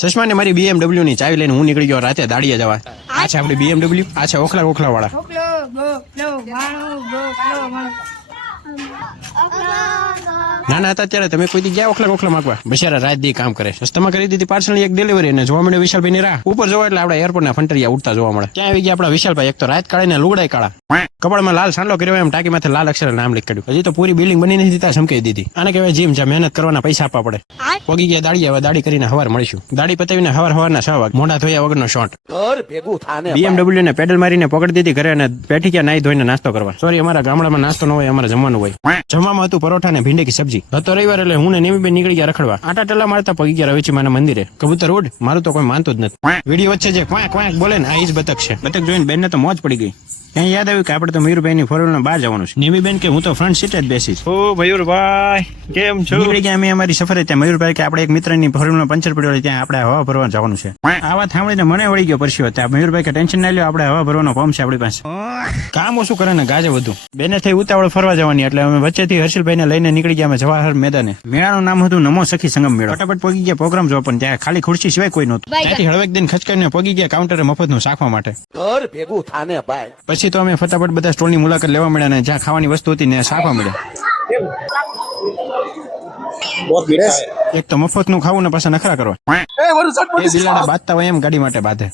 સસમા ને મારી BMW ની ચાવી લઈને હું નીકળી ગયો રાતે દાડીએ જવા. આ છે આપણી BMW, આ છે ઓખલા ઓખલા વાળા. નાના હતા ત્યારે તમે કોઈ દી ગયા ઓખલા ઓખલા માંગવા? બિચારા રાત દી કામ કરે. રસ્તામાં કરી દીધી પાર્સલની એક ડિલિવરી અને જોવા મળે વિશાલભાઈ ની રાહ. ઉપર જોવા એટલે આપડા એરપોર્ટ ના ફંટરિયા ઉડતા જોવા મળે. ત્યાં આવી ગયા આપડા વિશાલભાઈ. એક તો રાત કાળે ને લુગડાઈ કાળા, કપાળમાં લાલ સાંડલો કર્યો, એમ ટાંકી માંથી લાલ અક્ષરે નામ લખી કાઢ્યું. હજી તો પૂરી બિલ્ડિંગ બની નથી ત્યાં ચમકાવી દીધી. આને કહેવાય જીમ, જ્યાં મહેનત કરવાના પૈસા આપવા પડે. પોગી ગયા દાડી. હવે દાડી કરીને હવાર મળીશું. દાડી પતાવીને હવારના 6 વાગે મોઢા ધોયા વગરનો શોટ. BMW ને પેડલ મારીને પકડી દીધી ઘરે અને બેઠી ગયા નાઈ ધોઈને નાસ્તો કરવા. સોરી, અમારા ગામડામાં નાસ્તો ન હોય, અમારે જમવાનું હોય. જમવામાં હતું પરોઠા ને ભીંડી કી સબ્જી. હતો રવિવાર એટલે હું ને નેમીબેન નીકળી ગયા રખડવા. આટા ટેલા મારતા પગી ગયા રવેચી માના મંદિરે. કબૂતર ઉડ, મારું તો કોઈ માનતું જ નથી. વિડીયો વચ્ચે જે ક્વાંક ક્વાંક બોલે ને, આ જ બતક છે. બતક જોઈને બેન ને તો મોજ પડી ગઈ. ત્યાં યાદ આવ્યું કે આપણે તો મયુરભાઈ ની 4વ્હીલર બહાર જવાનું છે. નેમીબેન કે હું તો ફ્રન્ટ સીટ જ બેસીશ. ઓ મયુરભાઈ કેમ છો? નીકળી ગયા અમે અમારી સફરે. ત્યાં મયુરભાઈ કે આપણે એક મિત્રની 4વ્હીલર પંચર પડ્યો, ત્યાં આપણે હવા ભરવા જવાનું છે. આ વાત સાંભળીને મને વળી ગયો પરસ્યો. ત્યાં મયુરભાઈ કે ટેન્શન ના લ્યો, આપણે હવા ભરવાનો ફોર્મ છે આપણી પાસે. કામ ઓછું કરે ને ગાજે વધુ. બેને થઈ ઉતાવળ ફરવા જવાની એટલે અમે વચ્ચેથી હર્ષિલભાઈ ને લઈને નીકળી ગયા અમે જવાહર મેદાને. મેળાનું નામ હતું નમો સખી સંગમ મેળો. ફટાફટ પગી ગયા પ્રોગ્રામ જોવા, પણ ત્યાં ખાલી ખુરશી સિવાય કોઈ નહોતું. ત્યાંથી હળવેક દિન ખચકાઈને પગી ગયા કાઉન્ટરે મફતનું શાખવા માટે. પછી તો અમે ફટાફટ બધા સ્ટોલની મુલાકાત લેવા મળ્યા ને જ્યાં ખાવાની વસ્તુ હતી ને શાખવા મળ્યા. એક તો મફત નું ખાવું ને પાછા નખરા કરવા. એ બિલાડા બાંધતા હોય એમ ગાડી માટે બાંધે.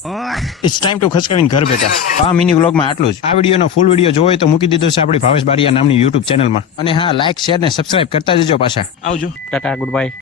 ઇટ્સ ટાઈમ ટુ ખચકાવીને ઘર બેઠા. આ મિની વ્લોગમાં આટલું જ. આ વિડીયોનો ફૂલ વિડીયો જોવો હોય તો મૂકી દીધો છે આપણી ભાવેશ બારિયા નામની YouTube ચેનલમાં. અને હા, લાઈક, શેર ને સબસ્ક્રાઇબ કરતા જજો પાછા. આવજો, ટાટા, ગુડ બાય.